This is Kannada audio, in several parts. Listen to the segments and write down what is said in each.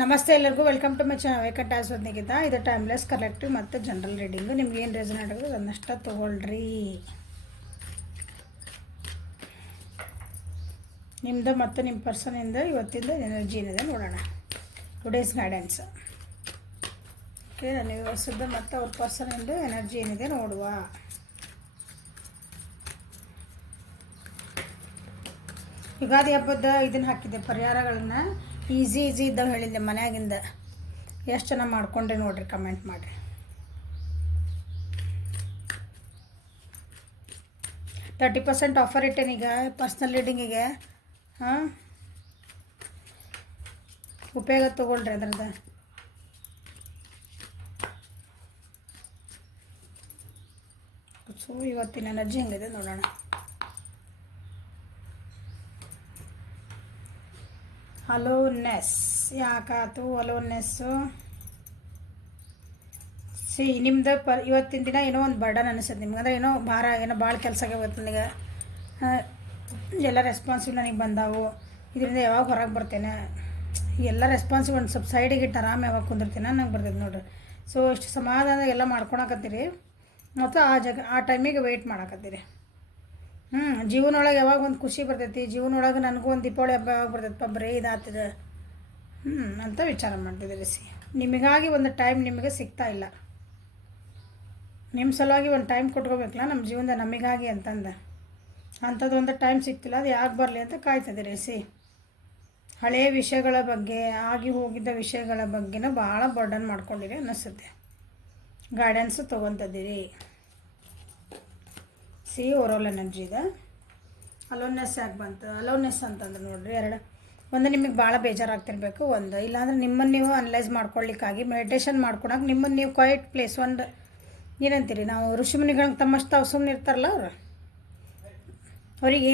ನಮಸ್ತೆ ಎಲ್ಲರಿಗೂ ವೆಲ್ಕಮ್ ಟು ಮೈ ಚಾನಲ್ ವೇಕಟ್ ನಿಗಿತಾ. ಇದು ಟೈಮ್ಲೆಸ್ ಕಲೆಕ್ಟಿವ್ ಮತ್ತು ಜನರಲ್ ರೀಡಿಂಗು. ನಿಮ್ಗೆ ಏನು ರೆಸನೇಟ್ ಆಗೋದು ಅದನ್ನಷ್ಟ ತೊಗೊಳ್ರಿ. ನಿಮ್ಮದು ಮತ್ತು ನಿಮ್ಮ ಪರ್ಸನಿಂದ ಇವತ್ತಿಂದ ಎನರ್ಜಿ ಏನಿದೆ ನೋಡೋಣ. Today's guidance. ಓಕೆ, ನಾನು ವಿವರಿಸಿದ್ದು ಮತ್ತು ಅವ್ರ ಪರ್ಸನಿಂದ ಎನರ್ಜಿ ಏನಿದೆ ನೋಡುವ. ಯುಗಾದಿ ಹಬ್ಬದ ಇದನ್ನು ಹಾಕಿದ್ದೆ ಪರಿಹಾರಗಳನ್ನ. ಈಸಿ ಇದ್ದಾವೆ ಹೇಳಿದ್ದೆ ಮನೆಯಾಗಿಂದ. ಎಷ್ಟು ಜನ ಮಾಡ್ಕೊಂಡ್ರೆ ನೋಡಿರಿ, ಕಮೆಂಟ್ ಮಾಡಿರಿ. 30% ಆಫರ್ ಇಟ್ಟೇನೀಗ ಪರ್ಸ್ನಲ್ ರೀಡಿಂಗಿಗೆ. ಹಾಂ, ಉಪಯೋಗ ತೊಗೊಳ್ರಿ ಅದ್ರದ್ದು. ಸೊ ಇವತ್ತಿನ ಎನರ್ಜಿ ಹೆಂಗಿದೆ ನೋಡೋಣ. ಅಲೋನ್ನೆಸ್ ಯಾಕಾತು? ಅಲೋನ್ನೆಸ್ಸು ನಿಮ್ದು ಇವತ್ತಿನ ದಿನ ಏನೋ ಒಂದು ಬರ್ಡನ್ ಅನಿಸುತ್ತೆ ನಿಮ್ಗೆ. ಅಂದರೆ ಏನೋ ಭಾರ, ಏನೋ ಭಾಳ ಕೆಲಸಕ್ಕೆ ಇವತ್ತು ನನಗೆ ಎಲ್ಲ ರೆಸ್ಪಾನ್ಸಿಬಲ್ ನನಗೆ ಬಂದಾವು. ಇದರಿಂದ ಯಾವಾಗ ಹೊರಗೆ ಬರ್ತೇನೆ, ಎಲ್ಲ ರೆಸ್ಪಾನ್ಸಿಬಲ್ ಒಂದು ಸ್ವಲ್ಪ ಸೈಡಿಗೆ ಇಟ್ಟು ಆರಾಮ ಯಾವಾಗ ಕುಂದಿರ್ತೀನಿ ನಂಗೆ ಬರ್ತೈತೆ ನೋಡ್ರಿ. ಸೊ ಇಷ್ಟು ಸಮಾಧಾನ ಎಲ್ಲ ಮಾಡ್ಕೊಳಕತ್ತೀರಿ ಮತ್ತು ಆ ಟೈಮಿಗೆ ವೆಯ್ಟ್ ಮಾಡಕತ್ತೀರಿ. ಜೀವನೊಳಗೆ ಯಾವಾಗ ಒಂದು ಖುಷಿ ಬರ್ತೈತಿ, ಜೀವನೊಳಗೆ ನನಗೂ ಒಂದು ದೀಪಾವಳಿ ಹಬ್ಬ ಯಾವಾಗ ಬರ್ತೈತೆ ಬರೀ ಇದಾಗ್ತದೆ ಅಂತ ವಿಚಾರ ಮಾಡ್ತಿದ್ದೀರಿ. ನಿಮಗಾಗಿ ಒಂದು ಟೈಮ್ ನಿಮಗೆ ಸಿಗ್ತಾ ಇಲ್ಲ. ನಿಮ್ಮ ಸಲುವಾಗಿ ಒಂದು ಟೈಮ್ ಕೊಟ್ಕೋಬೇಕಲ್ಲ ನಮ್ಮ ಜೀವನದ ನಮಗಾಗಿ ಅಂಥದ್ದು ಒಂದು ಟೈಮ್ ಸಿಗ್ತಿಲ್ಲ. ಅದು ಯಾಕೆ ಬರಲಿ ಅಂತ ಕಾಯ್ತಿದ್ದೀರಿ. ಹಳೆಯ ವಿಷಯಗಳ ಬಗ್ಗೆ, ಆಗಿ ಹೋಗಿದ್ದ ವಿಷಯಗಳ ಬಗ್ಗೆನೂ ಭಾಳ ಬರ್ಡನ್ ಮಾಡ್ಕೊಂಡಿರಿ ಅನ್ನಿಸುತ್ತೆ. ಗೈಡೆನ್ಸು ತೊಗೊತಿದ್ದೀರಿ. ಓವರಾಲ್ ಎನರ್ಜಿ ಇದೆ. ಅಲೋನ್ನೆಸ್ ಯಾಕೆ ಬಂತು? ಅಲೋನ್ನೆಸ್ ಅಂತಂದ್ರೆ ನೋಡಿರಿ, ಒಂದು ನಿಮಗೆ ಭಾಳ ಬೇಜಾರಾಗ್ತಿರ್ಬೇಕು, ಒಂದು ಇಲ್ಲಾಂದ್ರೆ ನಿಮ್ಮನ್ನು ನೀವು ಅನಲೈಸ್ ಮಾಡ್ಕೊಳ್ಳಿಕ್ಕಾಗಿ ಮೆಡಿಟೇಷನ್ ಮಾಡ್ಕೊಳಕ್ಕೆ ನಿಮ್ಮನ್ನು ನೀವು ಕ್ವೈಟ್ ಪ್ಲೇಸ್, ಒಂದು ಏನಂತೀರಿ ನಾವು ಋಷಿಮುನಿಗಳಿಗೆ ತಮ್ಮಷ್ಟು ತಾವು ಸುಮ್ಮನೆ ಇರ್ತಾರಲ್ಲ ಅವ್ರಿಗೆ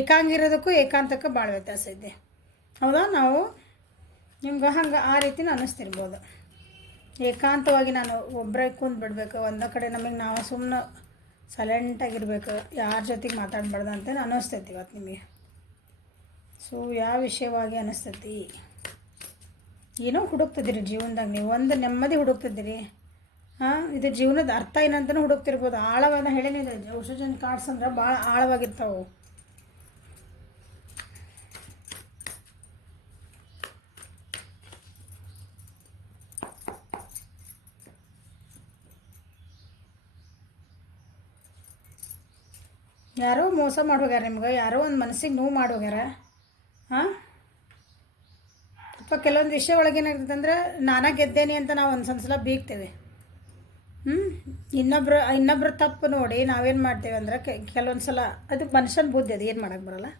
ಏಕಾಂಗಿರೋದಕ್ಕೂ ಏಕಾಂತಕ್ಕೂ ಭಾಳ ವ್ಯತ್ಯಾಸ ಇದೆ. ಹೌದಾ? ನಾವು ನಿಮ್ಗೆ ಹಂಗೆ ಆ ರೀತಿನ ಅನ್ನಿಸ್ತಿರ್ಬೋದು. ಏಕಾಂತವಾಗಿ ನಾನು ಒಬ್ಬರೇ ಕುಂತು ಬಿಡಬೇಕು, ಒಂದ ಕಡೆ ನಮಗೆ ನಾವು ಸುಮ್ಮನೆ ಸೈಲೆಂಟಾಗಿರ್ಬೇಕು, ಯಾರ ಜೊತೆಗೆ ಮಾತಾಡಬಾರ್ದು ಅಂತ ಅನ್ನಿಸ್ತೈತಿ ಇವತ್ತು ನಿಮಗೆ. ಸೊ ಯಾವ ವಿಷಯವಾಗಿ ಅನ್ನಿಸ್ತೈತಿ? ಏನೋ ಹುಡುಕ್ತಿದ್ದೀರಿ ಜೀವನದಾಗ, ನೀವು ಒಂದು ನೆಮ್ಮದಿ ಹುಡುಕ್ತಿದ್ದೀರಿ. ಇದು ಜೀವನದ ಅರ್ಥ ಏನಂತಲೂ ಹುಡುಕ್ತಿರ್ಬೋದು. ಆಳವಾದ ಹೇಳೇನಿದೆ, ಔಷಧನ ಕಾರ್ಡ್ಸ್ ಅಂದ್ರೆ ಭಾಳ ಆಳವಾಗಿರ್ತಾವೆ. ಯಾರೋ ಮೋಸ ಮಾಡೋಗ್ಯಾರ ನಿಮ್ಗೆ, ಯಾರೋ ಒಂದು ಮನಸ್ಸಿಗೆ ನೋವು ಮಾಡೋಗ್ಯಾರ. ಅಥವಾ ಕೆಲವೊಂದು ವಿಷಯ ಒಳಗೆ ಏನಾಗ್ತದೆ ಅಂದರೆ ನಾನೇ ಗೆದ್ದೇನೆ ಅಂತ ನಾವು ಒಂದು ಸಲ ಬೀಗ್ತೇವೆ. ಇನ್ನೊಬ್ರು ತಪ್ಪು ನೋಡಿ ನಾವೇನು ಮಾಡ್ತೇವೆ ಅಂದ್ರೆ ಕೆಲವೊಂದು ಸಲ ಅದು ಮನುಷ್ಯನ ಬುದ್ಧಿ, ಅದು ಏನು ಮಾಡೋಕ್ಕೆ ಬರೋಲ್ಲ.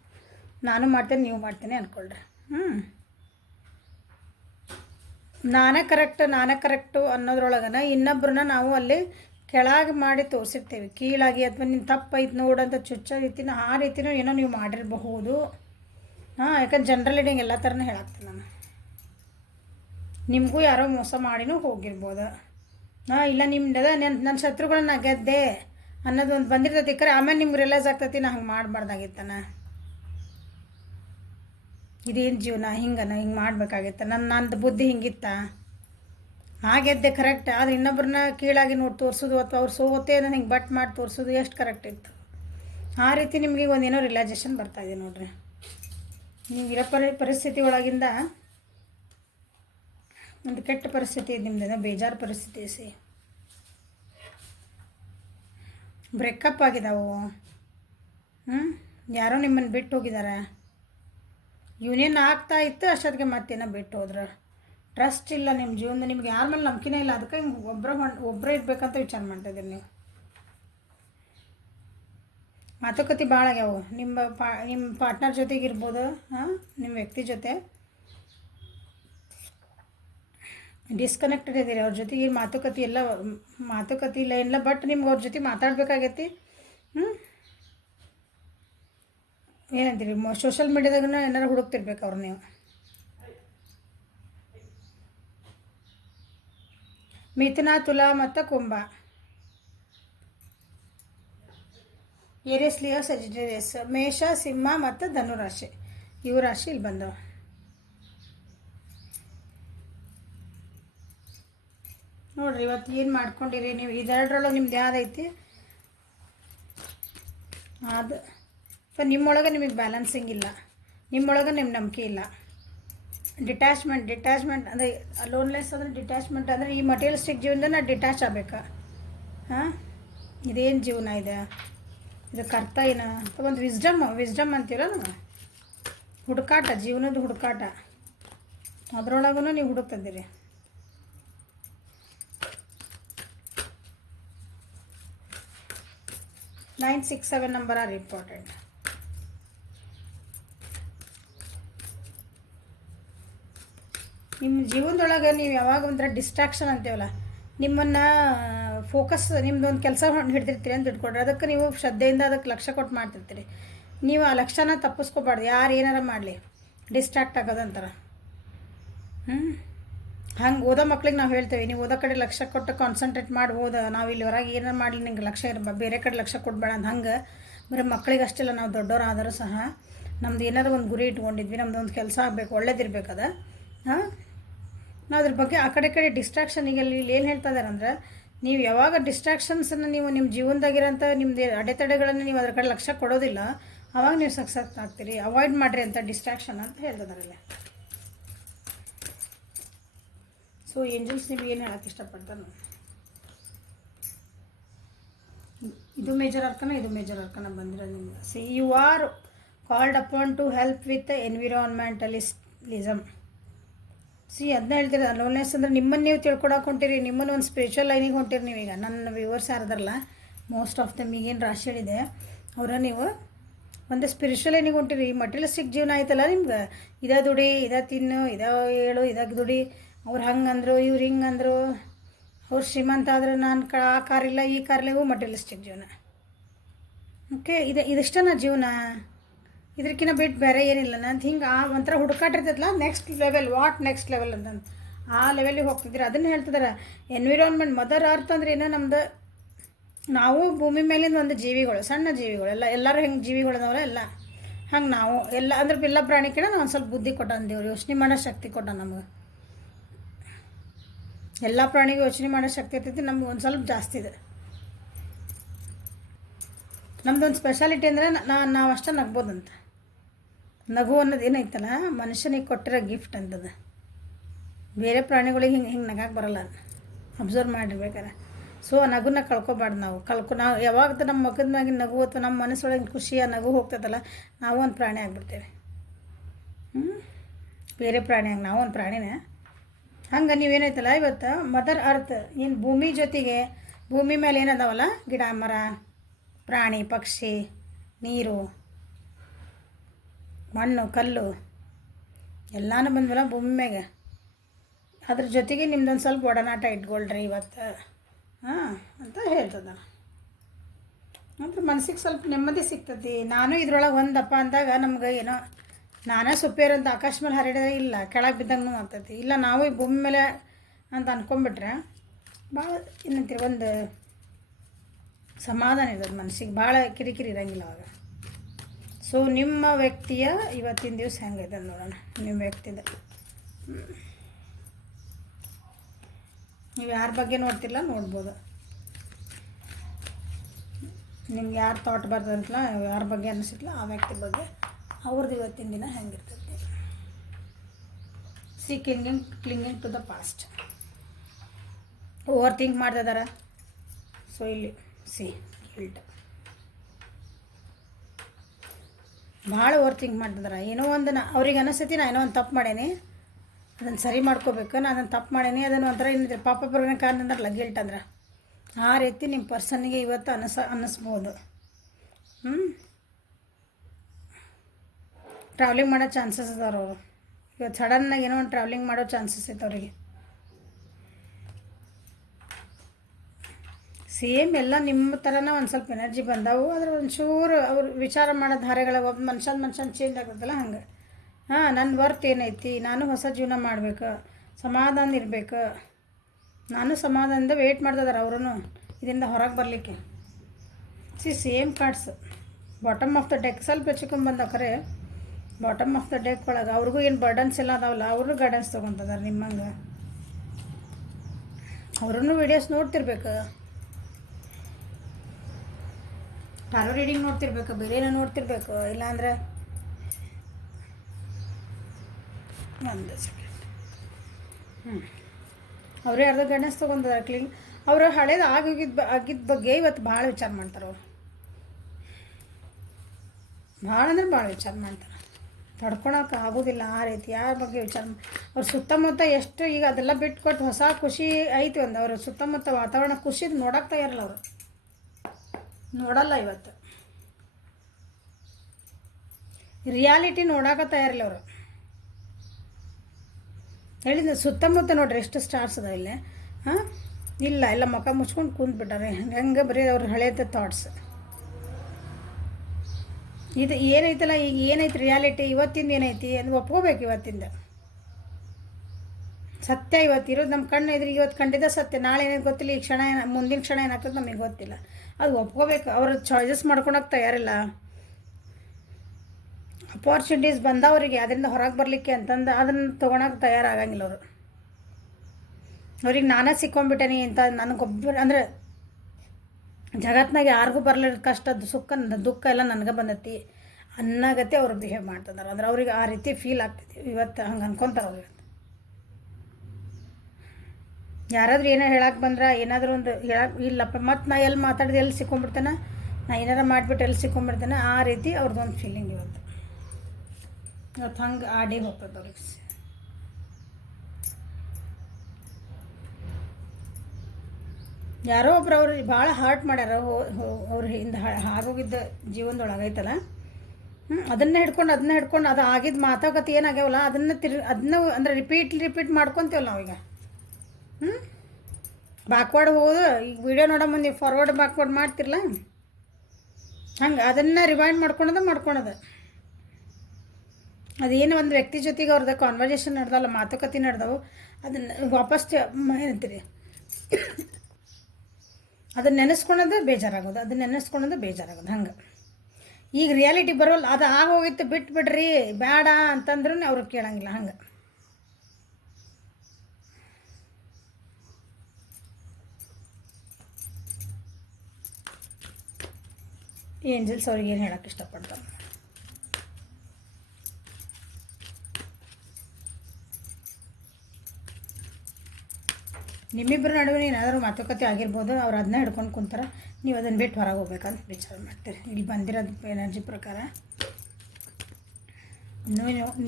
ನಾನು ಮಾಡ್ತೇನೆ, ನೀವು ಮಾಡ್ತೇನೆ ಅಂದ್ಕೊಳ್ರಿ. ನಾನೇ ಕರೆಕ್ಟು ಅನ್ನೋದ್ರೊಳಗನ ಇನ್ನೊಬ್ರನ್ನ ನಾವು ಅಲ್ಲಿ ಕೆಳಗೆ ಮಾಡಿ ತೋರಿಸಿರ್ತೇವೆ, ಕೀಳಾಗಿ, ಅಥವಾ ನಿನ್ನ ತಪ್ಪೈತೆ ನೋಡಂತ ಚುಚ್ಚೋ ರೀತಿನ ಆ ರೀತಿನೂ ಏನೋ ನೀವು ಮಾಡಿರಬಹುದು. ಯಾಕಂದ್ರೆ ಜನರಲ್ ರೀಡಿಂಗ್ ಎಲ್ಲ ಥರನೂ ಹೇಳಾಕ್ತೀನಿ ನಾನು. ನಿಮಗೂ ಯಾರೋ ಮೋಸ ಮಾಡಿನೂ ಹೋಗಿರ್ಬೋದು. ಇಲ್ಲ ನಿಮ್ದು ನನ್ನ ಶತ್ರುಗಳನ್ನ ಗೆದ್ದೆ ಅನ್ನೋದು ಒಂದು ಬಂದಿರ್ತೈತಿ. ಕರೆ ಆಮೇಲೆ ನಿಮ್ಗೆ ರಿಯಲೈಸ್ ಆಗ್ತೈತಿ ನಾ ಹಂಗೆ ಮಾಡಬಾರ್ದಾಗಿತ್ತಾನ, ಇದೇನು ಜೀವನ, ಹಿಂಗೆ ಮಾಡಬೇಕಾಗಿತ್ತ, ನಂದು ಬುದ್ಧಿ ಹಿಂಗಿತ್ತ, ಗೆದ್ದೆ ಕರೆಕ್ಟ್. ಆದರೆ ಇನ್ನೊಬ್ಬರನ್ನ ಕೀಳಾಗಿ ನೋಡಿ ತೋರಿಸೋದು ಅಥವಾ ಅವ್ರು ಸೋತೆ ನಾನು ಹಿಂಗೆ ಬಟ್ ಮಾಡಿ ತೋರಿಸೋದು ಎಷ್ಟು ಕರೆಕ್ಟ್ ಇತ್ತು. ಆ ರೀತಿ ನಿಮಗೆ ಒಂದೇನೋ ರಿಯಲೈಸೇಷನ್ ಬರ್ತಾಯಿದೆ ನೋಡ್ರಿ. ನೀವಿರೋ ಪರಿಸ್ಥಿತಿ ಒಳಗಿಂದ ಒಂದು ಕೆಟ್ಟ ಪರಿಸ್ಥಿತಿ, ನಿಮ್ಮದೇನೋ ಬೇಜಾರು ಪರಿಸ್ಥಿತಿ. ಬ್ರೇಕಪ್ ಆಗಿದಾವು. ಯಾರೋ ನಿಮ್ಮನ್ನು ಬಿಟ್ಟು ಹೋಗಿದ್ದಾರೆ. ಯೂನಿಯನ್ ಆಗ್ತಾ ಇತ್ತು, ಅಷ್ಟೊತ್ತಿಗೆ ಮತ್ತೇನೋ ಬಿಟ್ಟು ಹೋದ್ರೆ. ಟ್ರಸ್ಟ್ ಇಲ್ಲ ನಿಮ್ಮ ಜೀವನದ, ನಿಮ್ಗೆ ಯಾರ ಮೇಲೆ ನಂಬಿಕೆನೇ ಇಲ್ಲ. ಅದಕ್ಕೆ ಹಿಂಗೆ ಒಬ್ಬರೇ ಇರಬೇಕಂತ ವಿಚಾರ ಮಾಡ್ತಾಯಿದ್ದೀರಿ ನೀವು. ಮಾತುಕತೆ ಭಾಳ ಆಗ್ಯಾವು ನಿಮ್ಮ ಪಾರ್ಟ್ನರ್ ಜೊತೆಗಿರ್ಬೋದು, ನಿಮ್ಮ ವ್ಯಕ್ತಿ ಜೊತೆ ಡಿಸ್ಕನೆಕ್ಟೆಡ್ ಇದ್ದೀರಿ. ಅವ್ರ ಜೊತೆಗೆ ಮಾತುಕತೆ ಇಲ್ಲ ಏನಿಲ್ಲ. ಬಟ್ ನಿಮ್ಗೆ ಅವ್ರ ಜೊತೆ ಮಾತಾಡಬೇಕಾಗೈತಿ. ಏನಂತೀರಿ, ಸೋಷಲ್ ಮೀಡಿಯಾದಾಗೂ ಏನಾರು ಹುಡುಕ್ತಿರ್ಬೇಕು ಅವ್ರು ನೀವು. ಮಿಥುನ, ತುಲಾ ಮತ್ತು ಕುಂಭ. ಏರಿಯಸ್, ಲಿಯೋ, ಸಜಿಟೇರಿಯಸ್, ಮೇಷ, ಸಿಂಹ ಮತ್ತು ಧನುರಾಶಿ. ಇವು ರಾಶಿ ಇಲ್ಲಿ ಬಂದವ. ನೋಡಿರಿ ಇವತ್ತು ಏನು ಮಾಡ್ಕೊಂಡಿರಿ ನೀವು. ಇದೆರಡರೊಳಗೆ ನಿಮ್ದು ಯಾವುದೈತಿ ಅದು ನಿಮ್ಮೊಳಗೆ ನಿಮಗೆ ಬ್ಯಾಲೆನ್ಸಿಂಗ್ ಇಲ್ಲ, ನಿಮ್ಮೊಳಗೆ ನಿಮ್ಮ ನಂಬಿಕೆ ಇಲ್ಲ. ಡಿಟ್ಯಾಚ್ಮೆಂಟ್ ಅಂದರೆ ಲೋನ್ಲೆಸ್ ಅಂದರೆ ಡಿಟ್ಯಾಚ್ಮೆಂಟ್ ಅಂದರೆ ಈ ಮಟೀರಿಯಲಿಸ್ಟಿಕ್ ಜೀವನದಿಂದ ನಾನು ಡಿಟ್ಯಾಚ್ ಆಗಬೇಕಾ? ಹಾಂ, ಇದೇನು ಜೀವನ ಇದೆ? ಇದಕ್ಕೆ ಅರ್ಥ ಏನು? ಒಂದು ವಿಸ್ಡಮ್ ಅಂತೀವಲ್ಲ ನಾವು, ಹುಡುಕಾಟ, ಜೀವನದ ಹುಡುಕಾಟ, ಅದರೊಳಗೂ ನೀವು ಹುಡುಕ್ತಿದ್ದೀರಿ. Nine 6 7 number are important. ನಿಮ್ಮ ಜೀವನದೊಳಗೆ ನೀವು ಯಾವಾಗ ಒಂಥರ ಡಿಸ್ಟ್ರಾಕ್ಷನ್ ಅಂತೀವಲ್ಲ, ನಿಮ್ಮನ್ನು ಫೋಕಸ್, ನಿಮ್ಮದೊಂದು ಕೆಲಸ ಹಿಡ್ದಿರ್ತೀರಿ ಅಂತ ಇಟ್ಕೊಡ್ರಿ, ಅದಕ್ಕೆ ನೀವು ಶ್ರದ್ಧೆಯಿಂದ ಅದಕ್ಕೆ ಲಕ್ಷ್ಯ ಕೊಟ್ಟು ಮಾಡ್ತಿರ್ತೀರಿ. ನೀವು ಆ ಲಕ್ಷ್ಯನ ತಪ್ಪಿಸ್ಕೋಬಾರ್ದು, ಯಾರು ಏನಾರ ಮಾಡಲಿ ಡಿಸ್ಟ್ರಾಕ್ಟ್ ಆಗೋದಂತಾರೆ. ಹಂಗೆ ಓದೋ ಮಕ್ಳಿಗೆ ನಾವು ಹೇಳ್ತೇವೆ, ನೀವು ಓದೋ ಕಡೆ ಲಕ್ಷ್ಯ ಕೊಟ್ಟು ಕಾನ್ಸಂಟ್ರೇಟ್ ಮಾಡಿ ಓದ, ನಾವು ಇಲ್ಲಿ ಹೊರಗೆ ಏನಾರು ಮಾಡಲಿ ನಿಂಗೆ ಲಕ್ಷ್ಯ ಬೇರೆ ಕಡೆ ಲಕ್ಷ್ಯ ಕೊಡಬೇಡ ಅಂತ. ಹಂಗೆ ಬರೀ ಮಕ್ಳಿಗೆ ಅಷ್ಟೆಲ್ಲ, ನಾವು ದೊಡ್ಡವರಾದರೂ ಸಹ ನಮ್ದು ಏನಾರು ಒಂದು ಗುರಿ ಇಟ್ಕೊಂಡಿದ್ವಿ, ನಮ್ದು ಒಂದು ಕೆಲಸ ಆಗಬೇಕು, ಒಳ್ಳೇದಿರ್ಬೇಕದ. ಹಾಂ, ನಾವು ಅದ್ರ ಬಗ್ಗೆ ಆ ಕಡೆ ಡಿಸ್ಟ್ರಾಕ್ಷನ್, ಈಗ ಇಲ್ಲಿ ಏನು ಹೇಳ್ತಾ ಇದ್ದಾರೆ ಅಂದರೆ, ನೀವು ಯಾವಾಗ ಡಿಸ್ಟ್ರಾಕ್ಷನ್ಸನ್ನು ನೀವು ನಿಮ್ಮ ಜೀವನದಾಗಿರೋಂಥ ನಿಮ್ಮದು ಅಡೆತಡೆಗಳನ್ನು ನೀವು ಅದ್ರ ಕಡೆ ಲಕ್ಷ್ಯ ಕೊಡೋದಿಲ್ಲ, ಆವಾಗ ನೀವು ಸಕ್ಸಸ್ ಆಗ್ತೀರಿ. ಅವಾಯ್ಡ್ ಮಾಡಿರಿ ಅಂತ ಡಿಸ್ಟ್ರಾಕ್ಷನ್ ಅಂತ ಹೇಳ್ತಿದಾರಲ್ಲ. ಸೊ ಏಂಜಲ್ಸ್ ನೀವು ಏನು ಹೇಳೋಕ್ಕೆ ಇಷ್ಟಪಡ್ತಾರೆ? ಇದು ಮೇಜರ್ ಅರ್ಕನ, ಇದು ಮೇಜರ್ ಅರ್ಕನ ಬಂದಿರೋದು ನಿಮ್ಗೆ. See you are called upon to help with environmentalism. See ಅದನ್ನ ಹೇಳ್ತೀರ, ಲೋನ್ಲೆಸ್ ಅಂದರೆ ನಿಮ್ಮನ್ನು ನೀವು ತಿಳ್ಕೊಳಕ್ಕೆ ಹೊಂಟಿರಿ, ನಿಮ್ಮನ್ನು ಒಂದು ಸ್ಪಿರಿಚುವಲ್ ಲೈನಿಗೆ ಹೊಂಟಿರಿ ನೀವೀಗ. ನನ್ನ ವ್ಯೂವರ್ಸ್ ಯಾರದಾರಲ್ಲ, ಮೋಸ್ಟ್ ಆಫ್ ದಮ್ ಈಗೇನು ರಾಶಿ ಹೇಳಿದೆ ಅವರ, ನೀವು ಒಂದು ಸ್ಪಿರಿಚುವಲ್ ಲೈನಿಗೆ ಹೊಂಟಿರಿ. ಈ ಮಟೀರಿಯಲಿಸ್ಟಿಕ್ ಜೀವನ ಆಯ್ತಲ್ಲ ನಿಮ್ಗೆ, ಇದೇ ದುಡಿ, ಇದೇ ತಿನ್ನು, ಇದೇ ಹೇಳು, ಇದಾಗ ದುಡಿ, ಅವ್ರು ಹಂಗಂದರು, ಇವ್ರು ಹಿಂಗಂದರು, ಅವ್ರು ಶ್ರೀಮಂತ ಆದರೆ ನಾನು ಆ ಕಾರಿಲ್ಲ, ಈ ಕಾರಿಲ್ಲ, ಇವು ಮಟೀರಿಯಲಿಸ್ಟಿಕ್ ಜೀವನ. ಓಕೆ, ಇದಿಷ್ಟನ ಜೀವನ, ಇದಕ್ಕಿಂತ ಬಿಟ್ಟು ಬೇರೆ ಏನಿಲ್ಲ. ನಾನು ಹಿಂಗೆ ಆ ಒಂಥರ ಹುಡುಕಾಟಿರ್ತೈತಲ್ಲ, ನೆಕ್ಸ್ಟ್ ಲೆವೆಲ್, ನೆಕ್ಸ್ಟ್ ಲೆವೆಲ್ ಅಂತಂದು ಆ ಲೆವೆಲಿಗೆ ಹೋಗ್ತಿದ್ದೀರ. ಅದನ್ನು ಹೇಳ್ತಿದ್ದಾರೆ. ಎನ್ವಿರಾನ್ಮೆಂಟ್, ಮದರ್ ಅರ್ತ್ ಅಂದ್ರೆ ಏನೋ ನಮ್ದು, ನಾವು ಭೂಮಿ ಮೇಲಿಂದ ಒಂದು ಜೀವಿಗಳು, ಸಣ್ಣ ಜೀವಿಗಳು, ಎಲ್ಲರೂ ಹೆಂಗೆ ಜೀವಿಗಳದವಲ್ಲ ಎಲ್ಲ ಹಂಗೆ ನಾವು ಎಲ್ಲ ಅಂದ್ರೆ ಎಲ್ಲ ಪ್ರಾಣಿಕಿನ ನಾವು ಒಂದು ಸ್ವಲ್ಪ ಬುದ್ಧಿ ಕೊಟ್ಟಾನ ದೇವ್ರು, ಯೋಚನೆ ಮಾಡೋ ಶಕ್ತಿ ಕೊಟ್ಟಾನ ನಮಗೆ. ಎಲ್ಲ ಪ್ರಾಣಿಗೂ ಯೋಚನೆ ಮಾಡೋ ಶಕ್ತಿ ಇರ್ತೈತಿ, ನಮ್ಗೆ ಒಂದು ಸ್ವಲ್ಪ ಜಾಸ್ತಿ ಇದೆ. ನಮ್ದೊಂದು ಸ್ಪೆಷಾಲಿಟಿ ಅಂದರೆ ನಾವು ಅಷ್ಟೇ ನಗ್ಬೋದಂತ. ನಗು ಅನ್ನೋದು ಏನೈತಲ್ಲ, ಮನುಷ್ಯನಿಗೆ ಕೊಟ್ಟಿರೋ ಗಿಫ್ಟ್ ಅಂತದ. ಬೇರೆ ಪ್ರಾಣಿಗಳಿಗೆ ಹಿಂಗೆ ನಗಕ್ಕೆ ಬರಲ್ಲ, ಅಬ್ಸರ್ವ್ ಮಾಡಿರ್ಬೇಕಾರೆ. ಸೊ ಆ ನಗುನ ಕಳ್ಕೊಬಾರ್ದು ನಾವು. ನಾವು ಯಾವಾಗ ನಮ್ಮ ಮಗದ ಮ್ಯಾಗಿನ ನಗು ಅಥವಾ ನಮ್ಮ ಮನಸ್ಸೊಳಗಿನ ಖುಷಿಯ ನಗು ಹೋಗ್ತದಲ್ಲ, ನಾವು ಒಂದು ಪ್ರಾಣಿ ಆಗಿಬಿಡ್ತೇವೆ. ಬೇರೆ ಪ್ರಾಣಿಯಾಗಿ ನಾವು ಒಂದು ಪ್ರಾಣಿನೇ. ಹಂಗೆ ನೀವೇನೈತಲ್ಲ ಇವತ್ತು ಮದರ್ ಅರ್ತ್, ಏನು ಭೂಮಿ ಜೊತೆಗೆ, ಭೂಮಿ ಮೇಲೆ ಏನದಾವಲ್ಲ, ಗಿಡ ಮರ, ಪ್ರಾಣಿ ಪಕ್ಷಿ, ನೀರು, ಮಣ್ಣು ಕಲ್ಲು ಎಲ್ಲನೂ ಬಂದ್ವಲ್ಲ ಭೂಮಿ ಮ್ಯಾಗೆ. ಅದ್ರ ಜೊತೆಗೆ ನಿಮ್ದೊಂದು ಸ್ವಲ್ಪ ಒಡನಾಟ ಇಟ್ಕೊಳ್ರಿ ಇವತ್ತು, ಅಂತ ಹೇಳ್ತದ. ಅಂದ್ರೆ ಮನಸ್ಸಿಗೆ ಸ್ವಲ್ಪ ನೆಮ್ಮದಿ ಸಿಗ್ತತಿ. ನಾನು ಇದ್ರೊಳಗೆ ಒಂದಪ್ಪ ಅಂದಾಗ ನಮ್ಗೆ ಏನೋ ನಾನೇ ಸುಪೇರ್ ಅಂತ ಆಕಾಶ ಮೇಲೆ ಹರಡೋದೇ ಇಲ್ಲ, ಕೆಳಗೆ ಬಿದ್ದಂಗೂ ಆಗ್ತೈತಿ. ಇಲ್ಲ ನಾವು ಈ ಭೂಮಿ ಮೇಲೆ ಅಂತ ಅಂದ್ಕೊಂಡ್ಬಿಟ್ರೆ ಭಾಳ ಏನಂತೀವಿ, ಒಂದು ಸಮಾಧಾನ ಇರೋದು ಮನಸ್ಸಿಗೆ, ಭಾಳ ಕಿರಿಕಿರಿ ಇರೋಂಗಿಲ್ಲ ಅವಾಗ. ಸೊ ನಿಮ್ಮ ವ್ಯಕ್ತಿಯ ಇವತ್ತಿನ ದಿವಸ ಹೆಂಗೈತೆ ನೋಡೋಣ. ನಿಮ್ಮ ವ್ಯಕ್ತಿದ ನೀವು ಯಾರ ಬಗ್ಗೆ ನೋಡ್ತಿಲ್ಲ ನೋಡ್ಬೋದು. ನಿಮ್ಗೆ ಯಾರು ಥಾಟ್ ಬರ್ತದಂತಲ್ಲ, ಯಾರ ಬಗ್ಗೆ ಅನಿಸಿಲ್ಲ ಆ ವ್ಯಕ್ತಿ ಬಗ್ಗೆ, ಅವ್ರದ್ದು ಇವತ್ತಿನ ದಿನ ಹೆಂಗಿರ್ತೈತಿ. See clinging to the past, over think ಮಾಡ್ತಿದಾರ. ಸೊ ಇಲ್ಲಿ ಸಿ ಗಿಲ್ಟ್, ಭಾಳ ಓವರ್ ಥಿಂಕ್ ಮಾಡ್ತಿದಾರ. ಏನೋ ಒಂದು ಅವ್ರಿಗೆ ಅನಿಸ್ತೈತಿ, ನಾ ಏನೋ ಒಂದು ತಪ್ಪು ಮಾಡೇನಿ, ಅದನ್ನು ಸರಿ ಮಾಡ್ಕೋಬೇಕು, ನಾನು ಅದನ್ನು ತಪ್ಪು ಮಾಡೇನಿ, ಅದನ್ನು ಒಂಥರ ಏನಿದೆ ಪಾಪ ಪ್ರಜ್ಞೆ ಕಾರಣ ಅಂದ್ರಲ್ಲ ಗಿಲ್ಟ್ ಅಂದ್ರೆ, ಆ ರೀತಿ ನಿಮ್ಮ ಪರ್ಸನ್ನಿಗೆ ಇವತ್ತು ಅನ್ನಿಸ್ಬೋದು. ಟ್ರಾವೆಲಿಂಗ್ ಮಾಡೋ ಚಾನ್ಸಸ್ ಅದಾರ ಅವರು ಇವತ್ತು. ಸಡನ್ನಾಗಿ ಏನೋ ಒಂದು ಟ್ರಾವೆಲಿಂಗ್ ಮಾಡೋ ಚಾನ್ಸಸ್ ಐತೆ ಅವರಿಗೆ. ಸೇಮ್ ಎಲ್ಲ ನಿಮ್ಮ ಥರನ ಒಂದು ಸ್ವಲ್ಪ ಎನರ್ಜಿ ಬಂದವು, ಆದರೆ ಒಂಚೂರು ಅವ್ರು ವಿಚಾರ ಮಾಡೋ ಧಾರೆಗಳ ಒಬ್ಬ ಮನುಷ್ಯನ ಚೇಂಜ್ ಆಗ್ತದಲ್ಲ ಹಂಗೆ. ನನ್ನ ವರ್ತ್ ಏನೈತಿ, ನಾನು ಹೊಸ ಜೀವನ ಮಾಡಬೇಕು, ಸಮಾಧಾನ ಇರಬೇಕು, ನಾನು ಸಮಾಧಾನದಿಂದ ವೆಯ್ಟ್ ಮಾಡ್ತಿದ್ದಾರೆ ಅವರು ಇದರಿಂದ ಹೊರಗೆ ಬರಲಿಕ್ಕೆ. Same cards bottom of the deck ಸ್ವಲ್ಪ ಹೆಚ್ಚಿಕೊಂಡು ಬಂದ ಖರೆ ಬಾಟಮ್ ಆಫ್ ದ ಡೆಕ್ ಒಳಗೆ ಅವ್ರಿಗೂ ಏನು ಬರ್ಡನ್ಸ್ ಎಲ್ಲ ಅದಾವಲ್ಲ ಅವರು ಗೈಡೆನ್ಸ್ ತೊಗೊತದಾರೆ ನಿಮ್ಮಂಗೆ. ಅವ್ರೂ ವೀಡಿಯೋಸ್ ನೋಡ್ತಿರ್ಬೇಕು, ಟಾರೋ ರೀಡಿಂಗ್ ನೋಡ್ತಿರ್ಬೇಕು, ಬೇರೆ ಏನೋ ನೋಡ್ತಿರ್ಬೇಕು. ಇಲ್ಲಾಂದ್ರೆ ಒಂದು ಸೆಕೆಂಡ್ ಅವರೇ ಅರ್ಧ ಗೈಡೆನ್ಸ್ ತೊಗೊಂಡಿದ್ದಾರೆ ಕ್ಲೀನ್. ಅವರು ಹಳೇದು ಆಗಿದ್ದ ಬಗ್ಗೆ ಇವತ್ತು ಭಾಳ ವಿಚಾರ ಮಾಡ್ತಾರೆ. ಅವರು ಭಾಳ ಅಂದ್ರೆ ಭಾಳ ವಿಚಾರ ಮಾಡ್ತಾರೆ. ತಡ್ಕೊಳಕ್ಕೆ ಆಗೋದಿಲ್ಲ ಆ ರೀತಿ ಯಾರ ಬಗ್ಗೆ ವಿಚಾರ. ಅವ್ರ ಸುತ್ತಮುತ್ತ ಎಷ್ಟು ಈಗ ಅದೆಲ್ಲ ಬಿಟ್ಕೊಟ್ಟು ಹೊಸ ಖುಷಿ ಐತಿ ಒಂದು. ಅವ್ರ ಸುತ್ತಮುತ್ತ ವಾತಾವರಣ ಖುಷಿದು ನೋಡೋಕೆ ತಯಾರಿಲ್ಲ. ಅವರು ನೋಡಲ್ಲ ಇವತ್ತು, ರಿಯಾಲಿಟಿ ನೋಡೋಕೆ ತಯಾರಿಲ್ಲ ಅವರು. ಹೇಳಿದ ಸುತ್ತಮುತ್ತ ನೋಡ್ರಿ ಎಷ್ಟು ಸ್ಟಾರ್ಸ್ ಅದ ಇಲ್ಲೇ. ಹಾಂ ಇಲ್ಲ ಎಲ್ಲ ಮುಖ ಮುಚ್ಕೊಂಡು ಕೂತ್ಬಿಟ್ಟಾರೆ. ಹೆಂಗೆ ಬರೀ ಅವ್ರ ಹಳೇದ ಥಾಟ್ಸ್. ಇದು ಏನೈತಲ್ಲ ಈಗ ಏನೈತಿ ರಿಯಾಲಿಟಿ ಇವತ್ತಿಂದ ಏನೈತಿ ಅದು ಒಪ್ಕೋಬೇಕು. ಇವತ್ತಿಂದ ಸತ್ಯ ಇವತ್ತಿರೋದು ನಮ್ಮ ಕಣ್ಣು ಎದುರಿಗೆ ಇವತ್ತು ಕಂಡಿದ್ದ ಸತ್ಯ. ನಾಳೆ ಏನೇನು ಗೊತ್ತಿಲ್ಲ, ಈ ಕ್ಷಣ ಮುಂದಿನ ಕ್ಷಣ ಏನಾಗ್ತದೆ ನಮಗೆ ಗೊತ್ತಿಲ್ಲ. ಅದು ಒಪ್ಕೋಬೇಕು. ಅವ್ರ ಚಾಯ್ಸಸ್ ಮಾಡ್ಕೊಳಕ್ಕೆ ತಯಾರಿಲ್ಲ. ಅಪಾರ್ಚುನಿಟೀಸ್ ಬಂದವರಿಗೆ ಅದರಿಂದ ಹೊರಗೆ ಬರಲಿಕ್ಕೆ ಅಂತಂದು ಅದನ್ನು ತೊಗೊಳಕ್ಕೆ ತಯಾರಾಗಂಗಿಲ್ಲ ಅವರು. ಅವ್ರಿಗೆ ನಾನೇ ಸಿಕ್ಕೊಂಡ್ಬಿಟ್ಟೇನಿ ಅಂತ ನನಗೊಬ್ಬರು ಅಂದರೆ ಜಗತ್ತಿನಾಗ ಯಾರಿಗೂ ಬರಲಿರೋ ಕಷ್ಟ ಸುಖ ದುಃಖ ಎಲ್ಲ ನನಗೆ ಬಂದೈತಿ ಅನ್ನಗತ್ತೆ ಅವ್ರು ಬಿಹೇವ್ ಮಾಡ್ತಿದ್ದಾರೆ. ಅಂದ್ರೆ ಅವ್ರಿಗೆ ಆ ರೀತಿ ಫೀಲ್ ಆಗ್ತೈತಿ ಇವತ್ತು. ಹಂಗೆ ಅನ್ಕೊತಾರೆ ಅವ್ರು. ಇವತ್ತು ಯಾರಾದ್ರೂ ಏನೋ ಹೇಳಕ್ಕೆ ಬಂದ್ರೆ ಏನಾದರೂ ಒಂದು ಹೇಳಕ್ಕೆ ಇಲ್ಲಪ್ಪ ಮತ್ತು ನಾ ಎಲ್ಲಿ ಮಾತಾಡಿದೆ ಎಲ್ಲಿ ಸಿಕ್ಕೊಂಡ್ಬಿಡ್ತೇನೆ, ನಾ ಏನಾರ ಮಾಡಿಬಿಟ್ಟು ಎಲ್ಲಿ ಸಿಕ್ಕೊಂಡ್ಬಿಡ್ತೇನೆ ಆ ರೀತಿ ಅವ್ರದ್ದೊಂದು ಫೀಲಿಂಗ್ ಇವತ್ತು. ಇವತ್ತು ಹಂಗೆ ಆಡಿ ಹೋಗ್ತದೆ ಅವ್ರಿಗೆ. ಯಾರೋ ಒಬ್ರು ಅವ್ರಿಗೆ ಭಾಳ ಹಾರ್ಟ್ ಮಾಡ್ಯಾರ. ಅವ್ರ ಹಿಂದೆ ಆಗೋಗಿದ್ದ ಜೀವನದೊಳಗೆ ಐತಲ್ಲ, ಅದನ್ನೇ ಹಿಡ್ಕೊಂಡು ಅದು ಆಗಿದ್ದು ಮಾತಾಕತೆ ಏನಾಗ್ಯಾವಲ್ಲ ಅದನ್ನ ಅಂದರೆ ರಿಪೀಟ್ ಮಾಡ್ಕೊತೀವಲ್ಲ ನಾವೀಗ. ಬ್ಯಾಕ್ವರ್ಡ್ ಹೋಗೋದು ಈಗ ವಿಡಿಯೋ ನೋಡೋ ಮುಂದೆ ಫಾರ್ವರ್ಡ್ ಬ್ಯಾಕ್ವರ್ಡ್ ಮಾಡ್ತಿರಲ್ಲ, ಹಂಗೆ ಅದನ್ನು ರಿವೈಂಡ್ ಮಾಡ್ಕೊಳೋದು. ಅದೇನು ಒಂದು ವ್ಯಕ್ತಿ ಜೊತೆಗೆ ಅವ್ರದ್ದು ಕಾನ್ವರ್ಜೇಷನ್ ನಡೆದಲ್ಲ, ಮಾತುಕತೆ ನಡೆದವು, ಅದನ್ನು ವಾಪಸ್ ಏನಂತೀರಿ ಅದನ್ನು ನೆನೆಸ್ಕೊಳೋದು ಬೇಜಾರಾಗೋದು, ಹಂಗೆ. ಈಗ ರಿಯಾಲಿಟಿ ಬರೋಲ್ಲ, ಅದು ಆಗೋಗಿತ್ತು ಬಿಟ್ಬಿಡ್ರಿ ಬೇಡ ಅಂತಂದ್ರೂ ಅವ್ರಿಗೆ ಕೇಳಂಗಿಲ್ಲ. ಹಂಗೆ ಏಂಜಲ್ಸ್ ಅವ್ರಿಗೆ ಏನು ಹೇಳೋಕ್ಕೆ ಇಷ್ಟಪಡ್ತಾರೆ. ನಿಮ್ಮಿಬ್ಬರ ನಡುವೆ ಏನಾದರೂ ಮಾತುಕತೆ ಆಗಿರ್ಬೋದು, ಅವ್ರು ಅದನ್ನ ಹಿಡ್ಕೊಂಡು ಕುಂತಾರೆ, ನೀವು ಅದನ್ನು ಬಿಟ್ಟು ಹೊರಗೆ ಹೋಗ್ಬೇಕಂತ ವಿಚಾರ ಮಾಡ್ತೀರಿ. ಇಲ್ಲಿ ಬಂದಿರೋದು ಎನರ್ಜಿ ಪ್ರಕಾರ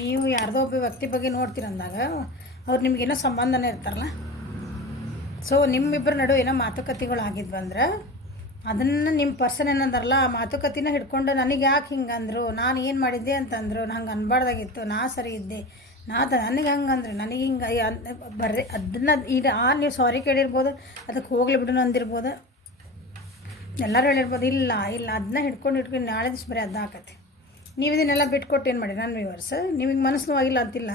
ನೀವು ಯಾರ್ದೋ ಒಬ್ಬ ವ್ಯಕ್ತಿ ಬಗ್ಗೆ ನೋಡ್ತೀರಂದಾಗ ಅವ್ರು ನಿಮಗೇನೋ ಸಂಬಂಧನೇ ಇರ್ತಾರಲ್ಲ. ಸೊ ನಿಮ್ಮಿಬ್ಬರ ನಡುವೆ ಏನೋ ಮಾತುಕತೆಗಳು ಆಗಿದ್ವಂದ್ರೆ ಅದನ್ನು ನಿಮ್ಮ ಪರ್ಸನ್ ಏನಂದಾರಲ್ಲ ಆ ಮಾತುಕತೆನ ಹಿಡ್ಕೊಂಡು ನನಗೆ ಯಾಕೆ ಹಿಂಗೆ ಅಂದರು, ನಾನು ಏನು ಮಾಡಿದ್ದೆ ಅಂತಂದರು, ನಂಗೆ ಅನ್ಬಾರ್ದಾಗಿತ್ತು, ನಾ ಸರಿ ಇದ್ದೆ, ನನಗೆ ಹಂಗಂದ್ರೆ ನನಗೆ ಹಿಂಗೆ ಬರ್ರಿ ಅದನ್ನು ಈಗ ನೀವು ಸಾರಿ ಕೇಳಿರ್ಬೋದು, ಅದಕ್ಕೆ ಹೋಗ್ಲಿ ಬಿಡು ಅಂದಿರ್ಬೋದು, ಎಲ್ಲರೂ ಹೇಳಿರ್ಬೋದು. ಇಲ್ಲ ಅದನ್ನ ಹಿಡ್ಕೊಂಡು ನಾಳೆ ದಿವಸ ಬರೀ ಅದು ಹಾಕತ್ತೆ. ನೀವು ಇದನ್ನೆಲ್ಲ ಬಿಟ್ಕೊಟ್ಟು ಏನು ಮಾಡಿ ನನ್ನ ವ್ಯೂವರ್ಸ್, ನಿಮಗೆ ಮನಸ್ಸು ಆಗಿಲ್ಲ ಅಂತಿಲ್ಲ.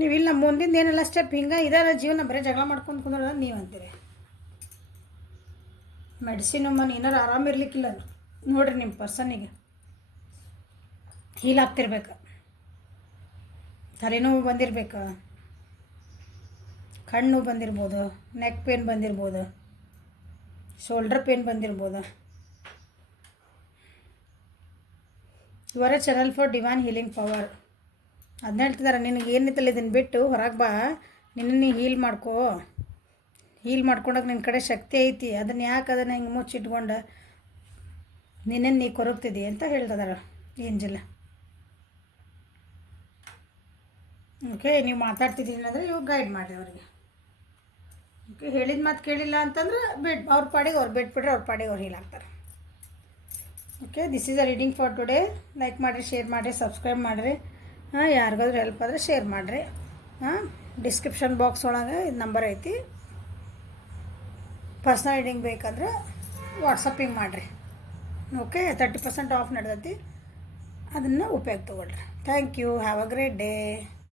ನೀವಿಲ್ಲ ಮುಂದಿಂದ ಏನೆಲ್ಲ ಸ್ಟೆಪ್ ಹಿಂಗೆ ಇದರ ಜೀವನ ಬರೀ ಜಗಳ ಮಾಡ್ಕೊಂಡು ಕುಂದ್ರೋದು ನೀವು ಅಂತೀರಿ. ಮೆಡಿಸಿನ್ ಮನೆ ಏನಾರು ಆರಾಮಿರ್ಲಿಕ್ಕಿಲ್ಲ ನೋಡಿರಿ, ನಿಮ್ಮ ಪರ್ಸನ್ನಿಗೆ ಹೀಲ್ ಆಗ್ತಿರ್ಬೇಕು, ತಲೆನೋವು ಬಂದಿರಬೇಕು, ಕಣ್ಣು ಬಂದಿರ್ಬೋದು, ನೆಕ್ ಪೇನ್ ಬಂದಿರ್ಬೋದು, ಶೋಲ್ಡರ್ ಪೇನ್ ಬಂದಿರ್ಬೋದು. ಇವರ channel for divine healing power ಅದನ್ನ ಹೇಳ್ತಿದ್ದಾರೆ. ನಿನಗೆ ಏನಿತ್ತಲ್ಲ ಇದನ್ನು ಬಿಟ್ಟು ಹೊರಗೆ ಬಾ, ನಿನ್ನ ಹೀಲ್ ಮಾಡ್ಕೊಳಕ್ಕೆ ನಿನ್ನ ಕಡೆ ಶಕ್ತಿ ಐತಿ, ಅದನ್ನು ಯಾಕೆ ಅದನ್ನು ಹಿಂಗೆ ಮುಚ್ಚಿಟ್ಕೊಂಡು ನಿನ್ನನ್ನು ನೀ ಕೊರಗ್ತಿದ್ದಿ ಅಂತ ಹೇಳ್ತಿದ್ದಾರೆ ಏಂಜಲ್. ಓಕೆ, ನೀವು ಮಾತಾಡ್ತಿದ್ದೀನಿ ಅಂದರೆ ಇವಾಗ ಗೈಡ್ ಮಾಡಿ ಅವರಿಗೆ. ಓಕೆ, ಹೇಳಿದ ಮಾತು ಕೇಳಿಲ್ಲ ಅಂತಂದ್ರೆ ಅವ್ರ ಪಾಡಿಗೆ ಅವ್ರು ಬಿಟ್ಬಿಟ್ರೆ ಅವ್ರ ಪಾಡಿಗೆ ಅವ್ರು ಹೀಲಾಗ್ತಾರೆ. Okay, this is a reading for today. Like ಮಾಡಿರಿ, ಶೇರ್ ಮಾಡಿರಿ, ಸಬ್ಸ್ಕ್ರೈಬ್ ಮಾಡಿರಿ. ಯಾರಿಗಾದ್ರೂ ಹೆಲ್ಪ್ ಆದರೆ ಶೇರ್ ಮಾಡಿರಿ. ಡಿಸ್ಕ್ರಿಪ್ಷನ್ ಬಾಕ್ಸ್ ಒಳಗೆ ಇದು ನಂಬರ್ ಐತಿ. ಪರ್ಸ್ನಲ್ ರೀಡಿಂಗ್ ಬೇಕಂದ್ರೆ ವಾಟ್ಸಪ್ಪಿಂಗ್ ಮಾಡಿರಿ. ಓಕೆ, 30% ಆಫ್ ನಡೆದೈತಿ, ಅದನ್ನು ಉಪಯೋಗ ತೊಗೊಳ್ರಿ. Thank you. Have a great day.